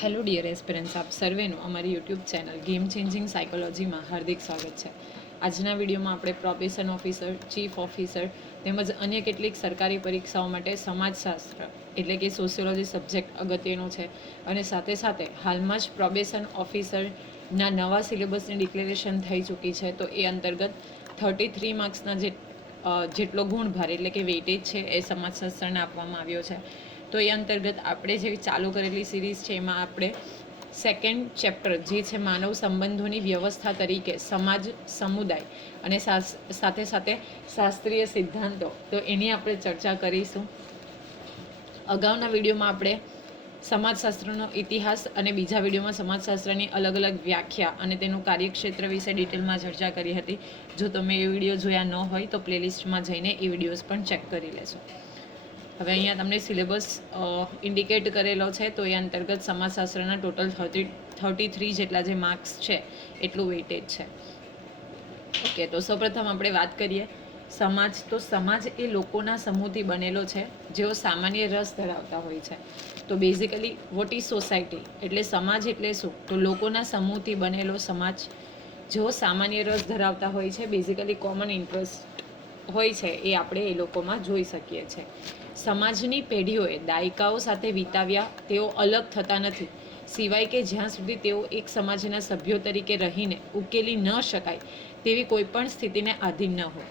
Hello dear aspirants, આપ સર્વેનું અમારી YouTube channel game changing સાયકોલોજીમાં હાર્દિક સ્વાગત છે. આજના વિડીયોમાં આપણે પ્રોબેશન ઓફિસર, ચીફ ઓફિસર તેમજ અન્ય કેટલીક સરકારી પરીક્ષાઓ માટે સમાજશાસ્ત્ર એટલે કે સોશિયોલોજી સબ્જેક્ટ અગત્યનો છે અને સાથે સાથે હાલમાં જ પ્રોબેશન ઓફિસરના નવા સિલેબસની ડિક્લેરેશન થઈ ચૂકી છે. તો એ અંતર્ગત 33 માર્ક્સના જેટલો ગુણભાર એટલે કે વેઇટેજ છે એ સમાજશાસ્ત્રને આપવામાં આવ્યો છે. તો એ અંતર્ગત આપણે જે ચાલુ કરેલી સિરીઝ છે એમાં આપણે સેકન્ડ ચેપ્ટર જે છે માનવ સંબંધોની વ્યવસ્થા તરીકે સમાજ, સમુદાય અને સાથે સાથે શાસ્ત્રીય સિદ્ધાંતો, તો એની આપણે ચર્ચા કરીશું. અગાઉના વિડીયોમાં આપણે સમાજશાસ્ત્રનો ઇતિહાસ અને બીજા વિડીયોમાં સમાજશાસ્ત્રની અલગ અલગ વ્યાખ્યા અને તેનું કાર્યક્ષેત્ર વિશે ડિટેલમાં ચર્ચા કરી હતી. જો તમે એ વિડીયો જોયા ન હોય તો પ્લેલિસ્ટમાં જઈને એ વિડીયોઝ પણ ચેક કરી લેશો. હવે અહીંયા તમને સિલેબસ ઇન્ડિકેટ કરેલો છે. તો એ અંતર્ગત સમાજશાસ્ત્રના ટોટલ 33 જેટલા જે માર્ક્સ છે એટલું વેઇટેજ છે. ઓકે, તો સૌપ્રથમ આપણે વાત કરીએ સમાજ. તો સમાજ એ લોકોના સમૂહથી બનેલો છે જેઓ સામાન્ય રસ ધરાવતા હોય છે. તો બેઝિકલી વોટ ઇઝ સોસાયટી એટલે સમાજ એટલે શું? તો લોકોના સમૂહથી બનેલો સમાજ જેઓ સામાન્ય રસ ધરાવતા હોય છે, બેઝિકલી કોમન ઇન્ટરેસ્ટ હોય છે, એ આપણે એ લોકોમાં જોઈ શકીએ છીએ. સમાજની પેઢીઓએ દાયકાઓ સાથે વિતાવ્યા તેઓ અલગ થતા નથી, સિવાય કે જ્યાં સુધી તેઓ એક સમાજના સભ્યો તરીકે રહીને ઉકેલી ન શકાય તેવી કોઈ પણ સ્થિતિને આધીન ન હોય.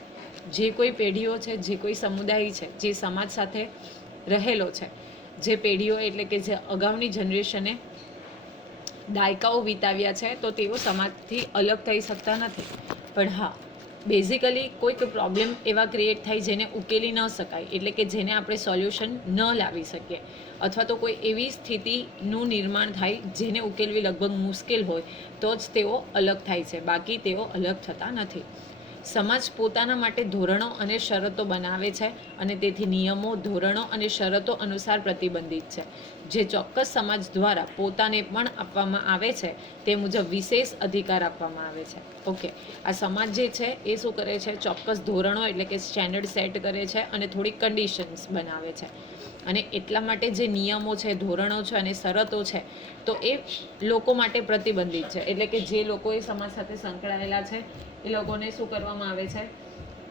જે કોઈ પેઢીઓ છે, જે કોઈ સમુદાય છે જે સમાજ સાથે રહેલો છે, જે પેઢીઓ એટલે કે જે અગાઉની જનરેશને દાયકાઓ વિતાવ્યા છે, તો તેઓ સમાજથી અલગ થઈ શકતા નથી. પણ હા, બેઝિકલી કોઈક પ્રોબ્લેમ એવા ક્રિએટ થાય જેને ઉકેલી ન શકાય, એટલે કે જેને આપણે સોલ્યુશન ન લાવી શકીએ, અથવા તો કોઈ એવી સ્થિતિનું નિર્માણ થાય જેને ઉકેલવી લગભગ મુશ્કેલ હોય, તો જ તેઓ અલગ થાય છે, બાકી તેઓ અલગ થતા નથી. સમાજ પોતાના માટે ધોરણો અને શરતો બનાવે છે અને તેથી નિયમો, ધોરણો અને શરતો અનુસાર પ્રતિબંધિત છે. જે ચોક્કસ સમાજ દ્વારા પોતાને પણ આપવામાં આવે છે તે મુજબ વિશેષ અધિકાર આપવામાં આવે છે. ઓકે, આ સમાજ જે છે એ શું કરે છે? ચોક્કસ ધોરણો એટલે કે સ્ટેન્ડર્ડ સેટ કરે છે અને થોડીક કન્ડિશન્સ બનાવે છે. અને એટલા માટે જે નિયમો છે, ધોરણો છે અને શરતો છે, તો એ લોકો માટે પ્રતિબંધિત છે. એટલે કે જે લોકો એ સમાજ સાથે સંકળાયેલા છે એ લોકોને શું કરવામાં આવે છે?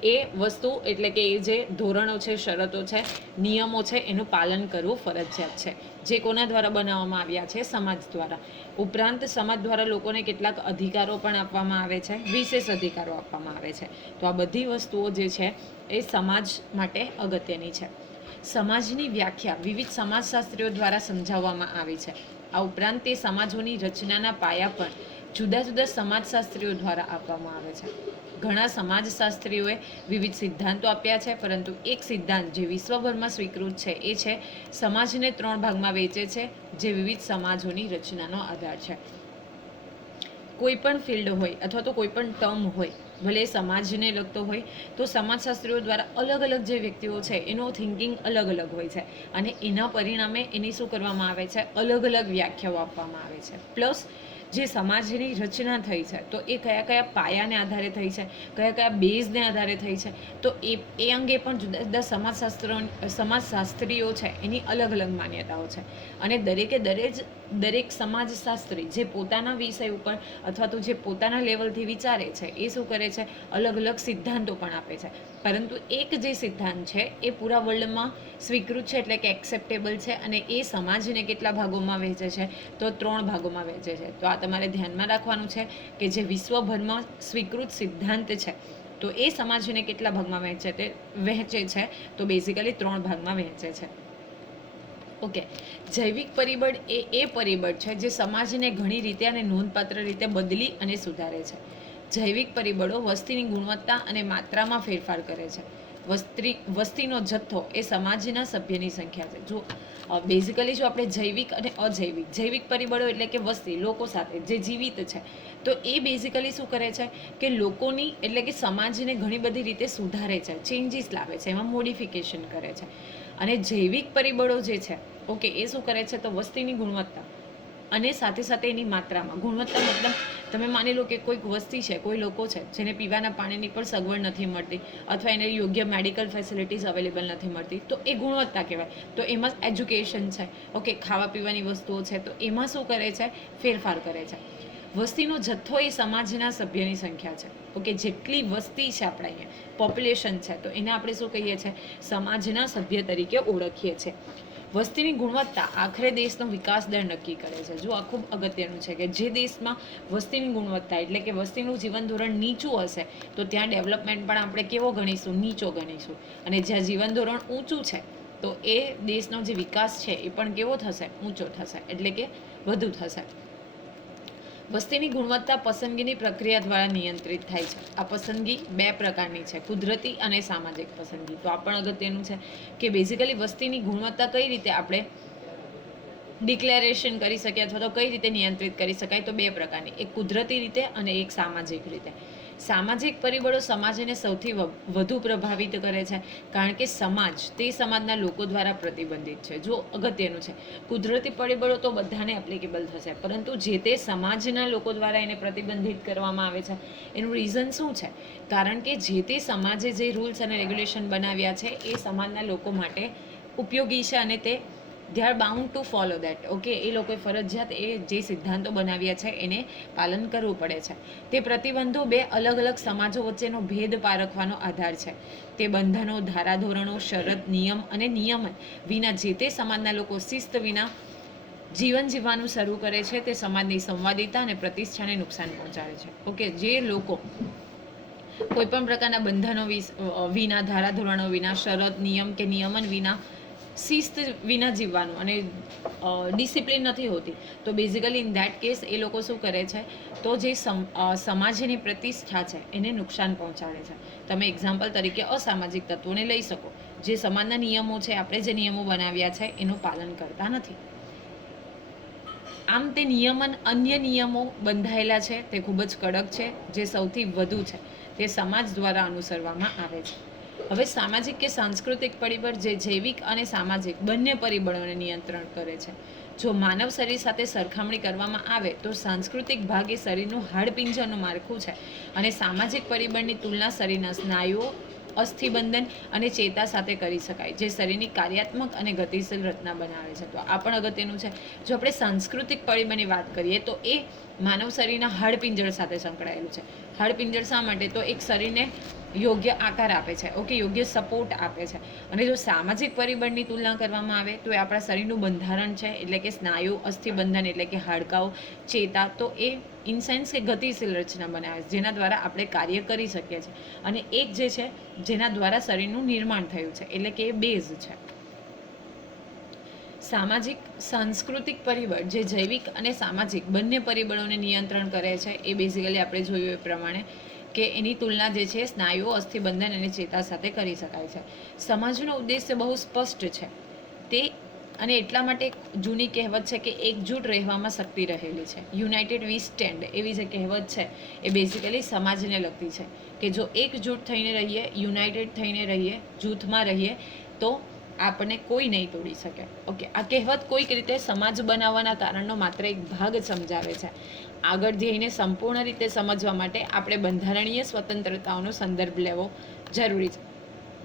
એ વસ્તુ એટલે કે એ જે ધોરણો છે, શરતો છે, નિયમો છે, એનું પાલન કરવું ફરજિયાત છે. જે કોના દ્વારા બનાવવામાં આવ્યા છે? સમાજ દ્વારા. ઉપરાંત સમાજ દ્વારા લોકોને કેટલાક અધિકારો પણ આપવામાં આવે છે, વિશેષ અધિકારો આપવામાં આવે છે. તો આ બધી વસ્તુઓ જે છે એ સમાજ માટે અગત્યની છે. સમાજની વ્યાખ્યા વિવિધ સમાજશાસ્ત્રીઓ દ્વારા સમજાવવામાં આવી છે. આ ઉપરાંત તે સમાજોની રચનાના પાયા પણ જુદા જુદા સમાજશાસ્ત્રીઓ દ્વારા આપવામાં આવે છે. ઘણા સમાજશાસ્ત્રીઓએ વિવિધ સિદ્ધાંતો આપ્યા છે, પરંતુ એક સિદ્ધાંત જે વિશ્વભરમાં સ્વીકૃત છે એ છે સમાજને 3 ભાગમાં વહેંચે છે, જે વિવિધ સમાજોની રચનાનો આધાર છે. કોઈ પણ ફિલ્ડ હોય અથવા તો કોઈ પણ ટર્મ હોય, ભલે સમાજને લગતો હોય, તો સમાજશાસ્ત્રીઓ દ્વારા અલગ અલગ જે વ્યક્તિઓ છે એનો થિંકિંગ અલગ અલગ હોય છે અને એના પરિણામે એની શું કરવામાં આવે છે? અલગ અલગ વ્યાખ્યાઓ આપવામાં આવે છે. પ્લસ જે સમાજની રચના થઈ છે તો એ કયા કયા પાયાને આધારે થઈ છે, કયા કયા બેઝને આધારે થઈ છે, તો એ અંગે પણ જુદા જુદા સમાજશાસ્ત્રીઓ છે એની અલગ અલગ માન્યતાઓ છે. અને દરેક સમાજશાસ્ત્રી જે પોતાના વિષય ઉપર અથવા તો જે પોતાના લેવલથી વિચારે છે એ શું કરે છે? અલગ અલગ સિદ્ધાંતો પણ આપે છે. પરંતુ એક જે સિદ્ધાંત છે એ પૂરા વર્લ્ડમાં સ્વીકૃત છે, એટલે કે એક્સેપ્ટેબલ છે, અને એ સમાજને કેટલા ભાગોમાં વહેંચે છે? તો 3 ભાગોમાં વહેંચે છે. તો આ તમારે ધ્યાનમાં રાખવાનું છે કે જે વિશ્વભરમાં સ્વીકૃત સિદ્ધાંત છે, તો એ સમાજને કેટલા ભાગમાં વહેંચે છે? તો બેઝિકલી 3 ભાગમાં વહેંચે છે. ઓકે, જૈવિક પરિબળ એ પરિબળ છે જે સમાજને ઘણી રીતે અને નોંધપાત્ર રીતે બદલી અને સુધારે છે. જૈવિક પરિબળો વસ્તીની ગુણવત્તા અને માત્રામાં ફેરફાર કરે છે. વસ્તીનો જથ્થો એ સમાજના સભ્યની સંખ્યા છે. જો બેઝિકલી જો આપણે જૈવિક અને જૈવિક પરિબળો એટલે કે વસ્તી, લોકો સાથે જે જીવિત છે, તો એ બેઝિકલી શું કરે છે કે લોકોની એટલે કે સમાજને ઘણી બધી રીતે સુધારે છે, ચેન્જીસ લાવે છે, એમાં મોડિફિકેશન કરે છે. અને જૈવિક પરિબળો જે છે, ઓકે, એ શું કરે છે? તો વસ્તીની ગુણવત્તા અને સાથે સાથે એની માત્રામાં. ગુણવત્તા મતલબ તમે માની લો કે કોઈક વસ્તી છે, કોઈ લોકો છે જેને પીવાના પાણીની પણ સગવડ નથી મળતી અથવા એને યોગ્ય મેડિકલ ફેસિલિટીઝ અવેલેબલ નથી મળતી, તો એ ગુણવત્તા કહેવાય. તો એમાં એજ્યુકેશન છે, ઓકે, ખાવા પીવાની વસ્તુઓ છે, તો એમાં શું કરે છે? ફેરફાર કરે છે. વસ્તીનો જથ્થો એ સમાજના સભ્યની સંખ્યા છે. ઓકે, જેટલી વસ્તી છે આપણે અહીંયા, પોપ્યુલેશન છે, તો એને આપણે શું કહીએ છીએ? સમાજના સભ્ય તરીકે ઓળખીએ છીએ. વસ્તીની ગુણવત્તા આખરે દેશનો વિકાસ દર નક્કી કરે છે. જો આ ખૂબ અગત્યનું છે કે જે દેશમાં વસ્તીની ગુણવત્તા એટલે કે વસ્તીનું જીવન ધોરણ નીચું હશે તો ત્યાં ડેવલપમેન્ટ પણ આપણે કેવો ગણીશું? નીચો ગણીશું. અને જ્યાં જીવન ધોરણ ઊંચું છે તો એ દેશનો જે વિકાસ છે એ પણ કેવો થશે? ઊંચો થશે, એટલે કે વધુ થશે. વસ્તીની ગુણવત્તા પસંદગીની પ્રક્રિયા દ્વારા નિયંત્રિત થાય છે. આ પસંદગી બે પ્રકારની છે, કુદરતી અને સામાજિક પસંદગી. તો આ પણ અગત્યનું છે કે બેઝિકલી વસ્તીની ગુણવત્તા કઈ રીતે આપણે ડિક્લેરેશન કરી શકીએ અથવા તો કઈ રીતે નિયંત્રિત કરી શકાય? તો બે પ્રકારની, એક કુદરતી રીતે અને એક સામાજિક રીતે. સામાજિક પરિબળો સમાજને સૌથી વધુ પ્રભાવિત કરે છે કારણ કે સમાજ તે સમાજના લોકો દ્વારા પ્રતિબંધિત છે. જો અગત્યનું છે, કુદરતી પરિબળો તો બધાને એપ્લિકેબલ થશે, પરંતુ જે તે સમાજના લોકો દ્વારા એને પ્રતિબંધિત કરવામાં આવે છે. એનું રીઝન શું છે? કારણ કે જે તે સમાજે જે રૂલ્સ અને રેગ્યુલેશન બનાવ્યા છે એ સમાજના લોકો માટે ઉપયોગી છે અને they are bound to follow that. Okay, એ લોકોએ ફરજિયાત એ જે સિદ્ધાંતો બનાવ્યા છે એને પાલન કરવું પડે છે. તે પ્રતિબંધો બે અલગ અલગ સમાજો વચ્ચેનો ભેદ પારખવાનો આધાર છે. તે બંધનો, ધારાધોરણો, શરત, નિયમ અને નિયમન વિના જે તે સમાજના લોકો શિસ્ત વિના જીવન જીવવાનું શરૂ કરે છે તે સમાજની સંવાદિતા અને પ્રતિષ્ઠાને નુકસાન પહોંચાડે છે. ઓકે, જે લોકો કોઈ પણ પ્રકારના બંધનો વિના, ધારાધોરણો વિના, શરત, નિયમ કે નિયમન વિના, શિસ્ત વિના જીવવાનું અને ડિસિપ્લિન નથી હોતી, તો બેઝિકલી ઇન ધેટ કેસ એ લોકો શું કરે છે? તો જે સમાજની પ્રતિષ્ઠા છે એને નુકસાન પહોંચાડે છે. તમે એક્ઝામ્પલ તરીકે અસામાજિક તત્વોને લઈ શકો, જે સમાજના નિયમો છે, આપણે જે નિયમો બનાવ્યા છે એનું પાલન કરતા નથી. આમ તે નિયમન, અન્ય નિયમો બંધાયેલા છે તે ખૂબ જ કડક છે. જે સૌથી વધુ છે તે સમાજ દ્વારા અનુસરવામાં આવે છે. હવે સામાજિક કે સાંસ્કૃતિક પરિબળ જે જૈવિક અને સામાજિક બંને પરિબળોને નિયંત્રણ કરે છે. જો માનવ શરીર સાથે સરખામણી કરવામાં આવે તો સાંસ્કૃતિક ભાગ એ શરીરનું હાડપિંજરનું માળખું છે અને સામાજિક પરિબળની તુલના શરીરના સ્નાયુઓ, અસ્થિબંધન અને ચેતા સાથે કરી શકાય, જે શરીરની કાર્યાત્મક અને ગતિશીલ રચના બનાવે છે. તો આ પણ અગત્યનું છે. જો આપણે સાંસ્કૃતિક પરિબળની વાત કરીએ તો એ માનવ શરીરના હાડપિંજર સાથે સંકળાયેલું છે. હાડપિંજર શા માટે? તો એક શરીરને યોગ્ય આકાર આપે છે, ઓકે, યોગ્ય સપોર્ટ આપે છે. અને જો સામાજિક પરિબળની તુલના કરવામાં આવે તો એ આપણા શરીરનું બંધારણ છે, એટલે કે સ્નાયુ, અસ્થિબંધન એટલે કે હાડકાઓ, ચેતા, તો એ ઇન સેન્સ કે ગતિશીલ રચના બનાવે છે જેના દ્વારા આપણે કાર્ય કરી શકીએ છીએ. અને એક જે છે જેના દ્વારા શરીરનું નિર્માણ થયું છે, એટલે કે એ બેઝ છે. સામાજિક સાંસ્કૃતિક પરિબળ જે જૈવિક અને સામાજિક બંને પરિબળોને નિયંત્રણ કરે છે એ બેઝિકલી આપણે જોયું એ પ્રમાણે કે એની તુલના જે છે સ્નાયુઓ, અસ્થિબંધન અને ચેતા સાથે કરી શકાય છે. સમાજનો ઉદ્દેશ્ય બહુ સ્પષ્ટ છે. તે અને એટલા માટે જૂની કહેવત છે કે એકજૂટ રહેવામાં શક્તિ રહેલી છે. યુનાઇટેડ વી સ્ટેન્ડ એવી જે કહેવત છે એ બેઝિકલી સમાજને લગતી છે કે જો એકજૂટ થઈને રહીએ, યુનાઇટેડ થઈને રહીએ, જૂથમાં રહીએ તો આપણને કોઈ નહીં તોડી શકે. ઓકે, આ કહેવત કોઈક રીતે સમાજ બનાવવાના કારણનો માત્ર એક ભાગ સમજાવે છે. આગળ જઈને સંપૂર્ણ રીતે સમજવા માટે આપણે બંધારણીય સ્વતંત્રતાઓનો સંદર્ભ લેવો જરૂરી છે,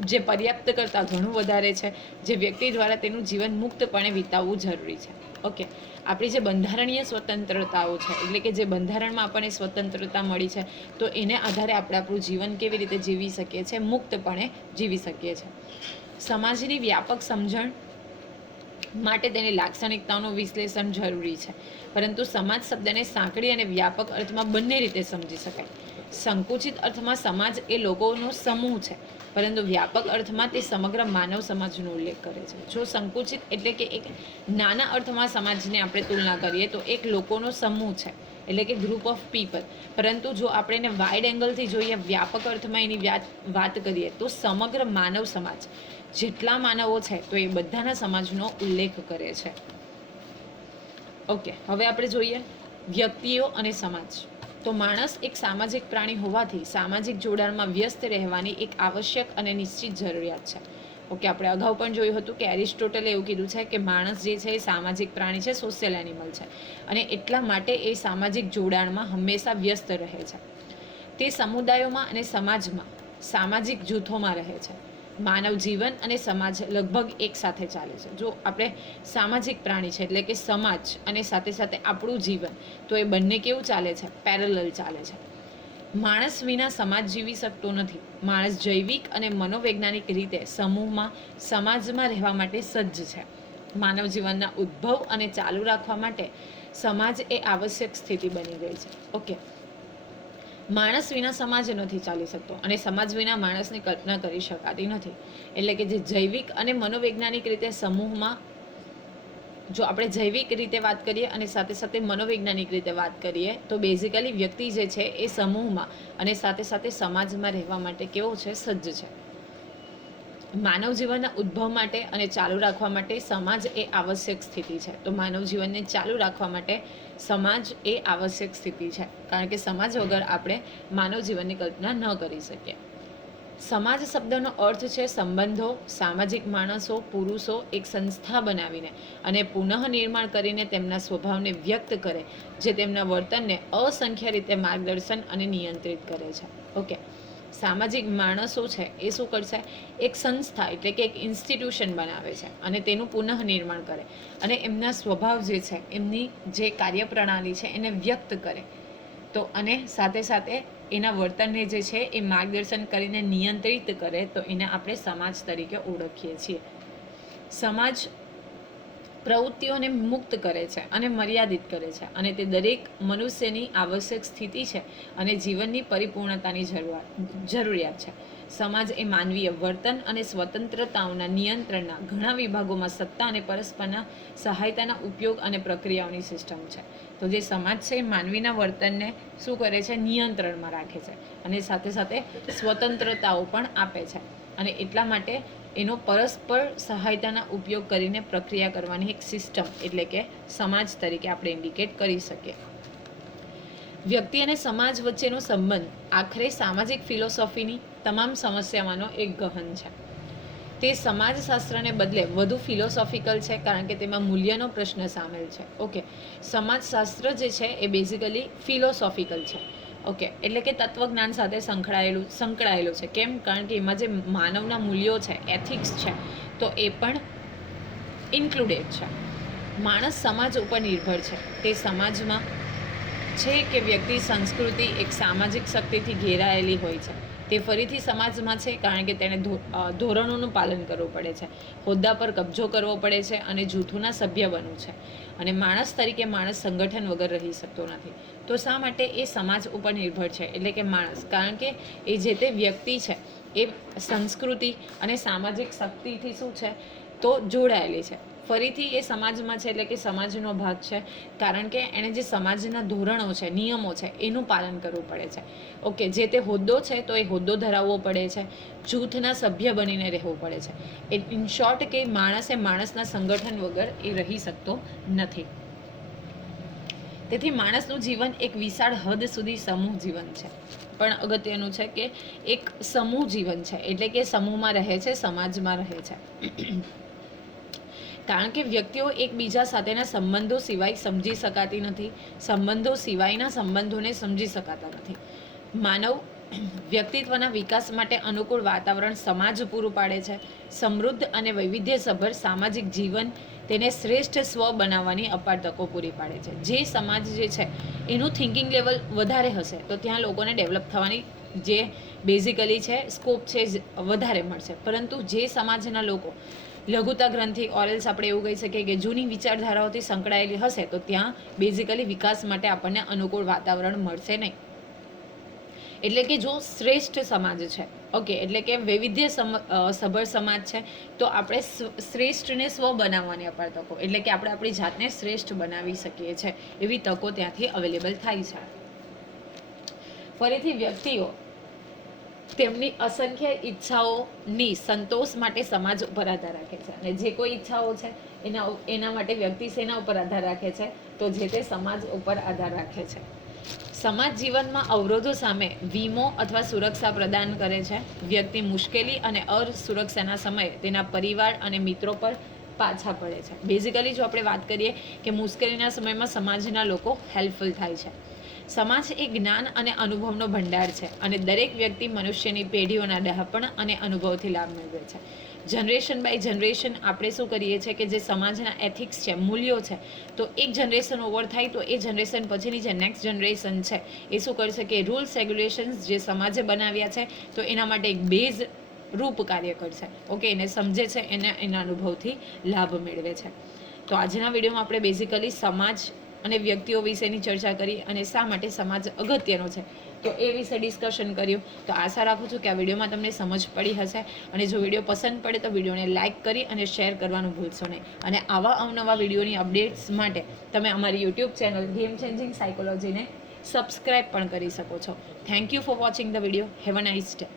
જે પર્યાપ્ત કરતાં ઘણું વધારે છે, જે વ્યક્તિ દ્વારા તેનું જીવન મુક્તપણે વિતાવવું જરૂરી છે. ઓકે, આપણી જે બંધારણીય સ્વતંત્રતાઓ છે, એટલે કે જે બંધારણમાં આપણને સ્વતંત્રતા મળી છે, તો એને આધારે આપણે આપણું જીવન કેવી રીતે જીવી શકીએ છીએ? મુક્તપણે જીવી શકીએ છીએ. સમાજની વ્યાપક સમજણ માટે તેની લાક્ષણિકતાઓનું વિશ્લેષણ જરૂરી છે, પરંતુ સમાજ શબ્દને સાંકડી અને વ્યાપક અર્થમાં બંને રીતે સમજી શકાય. સંકુચિત અર્થમાં સમાજ એ લોકોનો સમૂહ છે, પરંતુ વ્યાપક અર્થમાં તે સમગ્ર માનવ સમાજનો ઉલ્લેખ કરે છે. જો સંકુચિત એટલે કે એક નાના અર્થમાં સમાજને આપણે તુલના કરીએ તો એક લોકોનો સમૂહ છે, એટલે કે ગ્રુપ ઓફ પીપલ. પરંતુ જો આપણે એને વાઇડ એંગલથી જોઈએ, વ્યાપક અર્થમાં એની વાત કરીએ તો સમગ્ર માનવ સમાજ, જેટલા માનવો છે તો એ બધાના સમાજનો ઉલ્લેખ કરે છે. ઓકે, હવે આપણે જોઈએ વ્યક્તિઓ અને સમાજ. તો માણસ એક સામાજિક પ્રાણી હોવાથી સામાજિક જોડાણમાં વ્યસ્ત રહેવાની એક આવશ્યક અને નિશ્ચિત જરૂરિયાત છે. ઓકે, આપણે અગાઉ પણ જોયું હતું કે એરિસ્ટોટલે એવું કીધું છે કે માણસ જે છે એ સામાજિક પ્રાણી છે, સોશિયલ એનિમલ છે, અને એટલા માટે એ સામાજિક જોડાણમાં હંમેશા વ્યસ્ત રહે છે. તે સમુદાયોમાં અને સમાજમાં સામાજિક જૂથોમાં રહે છે. માનવ જીવન અને સમાજ લગભગ એક સાથે ચાલે છે. જો આપણે સામાજિક પ્રાણી છે એટલે કે સમાજ અને સાથે સાથે આપણું જીવન, તો એ બંને કેવું ચાલે છે? પેરેલલ ચાલે છે. માણસ વિના સમાજ જીવી શકતો નથી. માણસ જૈવિક અને મનોવૈજ્ઞાનિક રીતે સમૂહમાં, સમાજમાં રહેવા માટે સજ્જ છે. માનવ જીવનના ઉદ્ભવ અને ચાલુ રાખવા માટે સમાજ એ આવશ્યક સ્થિતિ બની ગઈ છે. ઓકે, માણસ વિના સમાજ નથી ચાલી શકતો અને સમાજ વિના માણસની કલ્પના કરી શકાતી નથી. એટલે કે જે જૈવિક અને મનોવૈજ્ઞાનિક રીતે સમૂહમાં, જો આપણે જૈવિક રીતે વાત કરીએ અને સાથે સાથે મનોવૈજ્ઞાનિક રીતે વાત કરીએ તો બેઝિકલી વ્યક્તિ જે છે એ સમૂહમાં અને સાથે સાથે સમાજમાં રહેવા માટે કેવો છે? સજ્જ છે. માનવ જીવનના ઉદ્ભવ માટે અને ચાલુ રાખવા માટે સમાજ એ આવશ્યક સ્થિતિ છે. તો માનવ જીવનને ચાલુ રાખવા માટે સમાજ એ આવશ્યક સ્થિતિ છે, કારણ કે સમાજ વગર આપણે માનવ જીવનની કલ્પના ન કરી શકીએ. સમાજ શબ્દનો અર્થ છે સંબંધો. સામાજિક માણસો, પુરુષો એક સંસ્થા બનાવીને અને પુનઃનિર્માણ કરીને તેમના સ્વભાવને વ્યક્ત કરે, જે તેમના વર્તનને અસંખ્ય રીતે માર્ગદર્શન અને નિયંત્રિત કરે છે. ઓકે, સામાજિક માણસો છે એ શું કરશે? એક સંસ્થા એટલે કે એક ઇન્સ્ટિટ્યુશન બનાવે છે અને તેનું પુનઃનિર્માણ કરે અને એમના સ્વભાવ જે છે, એમની જે કાર્યપ્રણાલી છે એને વ્યક્ત કરે. તો અને સાથે સાથે એના વર્તનને જે છે એ માર્ગદર્શન કરીને નિયંત્રિત કરે, તો એને આપણે સમાજ તરીકે ઓળખીએ છીએ. સમાજ પ્રવૃત્તિઓને મુક્ત કરે છે અને મર્યાદિત કરે છે, અને તે દરેક મનુષ્યની આવશ્યક સ્થિતિ છે અને જીવનની પરિપૂર્ણતાની જરૂરિયાત છે. સમાજ એ માનવીય વર્તન અને સ્વતંત્રતાઓના નિયંત્રણના ઘણા વિભાગોમાં સત્તા અને પરસ્પરના સહાયતાના ઉપયોગ અને પ્રક્રિયાઓની સિસ્ટમ છે. તો જે સમાજ છે એ માનવીના વર્તનને શું કરે છે? નિયંત્રણમાં રાખે છે અને સાથે સાથે સ્વતંત્રતાઓ પણ આપે છે, અને એટલા માટે એનો પરસ્પર સહાયતાના ઉપયોગ કરીને પ્રક્રિયા કરવાની એક સિસ્ટમ એટલે કે સમાજ તરીકે આપણે ઇન્ડિકેટ કરી શકીએ. વ્યક્તિ અને સમાજ વચ્ચેનો સંબંધ આખરે સામાજિક ફિલોસોફીની તમામ સમસ્યામાંનો એક ગહન છે. તે સમાજશાસ્ત્રને બદલે વધુ ફિલોસોફિકલ છે, કારણ કે તેમાં મૂલ્યનો પ્રશ્ન સામેલ છે. ઓકે, સમાજશાસ્ત્ર જે છે એ બેઝિકલી ફિલોસોફિકલ છે. ઓકે, એટલે કે તત્વજ્ઞાન સાથે સંકળાયેલું છે. કેમ? કારણ કે એમાં જે માનવના મૂલ્યો છે, એથિક્સ છે, તો એ પણ ઇન્ક્લુડેડ છે. માણસ સમાજ ઉપર નિર્ભર છે. તે સમાજમાં છે કે વ્યક્તિ સંસ્કૃતિ એક સામાજિક શક્તિથી ઘેરાયેલી હોય છે. તે ફરીથી સમાજમાં છે કારણ કે તેને ધોરણોનું પાલન કરવું પડે છે, હોદ્દા પર કબજો કરવો પડે છે અને જૂથોના સભ્ય બનવું છે. અને માણસ તરીકે માણસ સંગઠન વગર રહી શકતો નથી. તો શા માટે એ સમાજ ઉપર નિર્ભર છે? એટલે કે માણસ, કારણ કે એ જે તે વ્યક્તિ છે એ સંસ્કૃતિ અને સામાજિક શક્તિથી શું છે? તો જોડાયેલી છે. ફરીથી એ સમાજમાં છે એટલે કે સમાજનો ભાગ છે, કારણ કે એણે જે સમાજના ધોરણો છે, નિયમો છે, એનું પાલન કરવું પડે છે. ઓકે, જે તે હોદ્દો છે તો એ હોદ્દો ધરાવવો પડે છે, જૂથના સભ્ય બનીને રહેવું પડે છે. ઇન શોર્ટ કે માણસે માણસના સંગઠન વગર એ રહી શકતો નથી. તેથી માણસનું જીવન એક વિશાળ હદ સુધી સમૂહ જીવન છે. પણ અગત્યનું છે કે એક સમૂહ જીવન છે, એટલે કે સમૂહમાં રહે છે, સમાજમાં રહે છે. કારણ કે વ્યક્તિઓ એકબીજા સાથેના સંબંધો સિવાય સમજી શકાતી નથી. સંબંધો સિવાયના સંબંધોને સમજી શકાતા નથી. માનવ વ્યક્તિત્વના વિકાસ માટે અનુકૂળ વાતાવરણ સમાજ પૂરું પાડે છે. સમૃદ્ધ અને વૈવિધ્યસભર સામાજિક જીવન તેને શ્રેષ્ઠ સ્વ બનાવવાની અપાર તકો પૂરી પાડે છે. જે સમાજ જે છે એનું થિંકિંગ લેવલ વધારે હશે, તો ત્યાં લોકોને ડેવલપ થવાની જે બેઝિકલી છે સ્કોપ છે વધારે મળશે. પરંતુ જે સમાજના લોકો લઘુતા ગ્રંથિ ઓરેલ્સ આપણે એવું કહી શકીએ કે જૂની વિચારધારાઓથી સંકળાયેલી હશે, તો ત્યાં બેઝિકલી વિકાસ માટે આપણને અનુકૂળ વાતાવરણ મળશે નહીં. એટલે કે જો શ્રેષ્ઠ સમાજ છે, ઓકે, એટલે કે વૈવિધ્ય સભર સમાજ છે, તો આપણે શ્રેષ્ઠને સ્વ બનાવવાની અપાર તકો, એટલે કે આપણે આપણી જાતને શ્રેષ્ઠ બનાવી શકીએ છીએ, એવી તકો ત્યાંથી અવેલેબલ થાય છે. ફરીથી વ્યક્તિઓ તેમની અસંખ્ય ઈચ્છાઓની સંતોષ માટે સમાજ ઉપર આધાર રાખે છે, અને જે કોઈ ઈચ્છાઓ છે એના માટે વ્યક્તિ શેના ઉપર આધાર રાખે છે? તો જે તે સમાજ ઉપર આધાર રાખે છે. સમાજ જીવનમાં અવરોધો સામે વીમો અથવા સુરક્ષા પ્રદાન કરે છે. વ્યક્તિ મુશ્કેલી અને અસુરક્ષાના સમયે તેના પરિવાર અને મિત્રો પર પાછા પડે છે. બેઝિકલી જો આપણે વાત કરીએ કે મુશ્કેલીના સમયમાં સમાજના લોકો હેલ્પફુલ થાય છે. સમાજ એ જ્ઞાન અને અનુભવનો ભંડાર છે અને દરેક વ્યક્તિ મનુષ્યની પેઢીઓના ડહાપણ અને અનુભવથી લાભ મેળવે છે. જનરેશન બાય જનરેશન આપણે શું કરીએ છીએ કે જે સમાજના એથિક્સ છે, મૂલ્યો છે, તો એક જનરેશન ઓવર થાય તો એ જનરેશન પછીની જે નેક્સ્ટ જનરેશન છે એ શું કરશે કે રૂલ્સ રેગ્યુલેશન્સ જે સમાજે બનાવ્યા છે તો એના માટે એક બેઝ રૂપ કાર્ય કરશે. ઓકે, એને સમજે છે, એના અનુભવથી લાભ મેળવે છે. તો આજના વિડીયોમાં આપણે બેઝિકલી સમાજ અને વ્યક્તિઓ વિશેની ચર્ચા કરી અને શા માટે સમાજ અગત્યનો છે તો એ વિશે ડિસ્કશન કર્યું. તો આશા રાખું છું કે આ વિડીયોમાં તમને સમજ પડી હશે અને જો વિડીયો પસંદ પડે તો વિડીયોને લાઇક કરી અને શેર કરવાનું ભૂલશો નહીં. અને આવા અવનવા વિડીયોની અપડેટ્સ માટે તમે અમારી યુટ્યુબ ચેનલ ગેમ ચેન્જિંગ સાયકોલોજીને સબસ્ક્રાઇબ પણ કરી શકો છો. Thank you for watching the video. Have a nice day.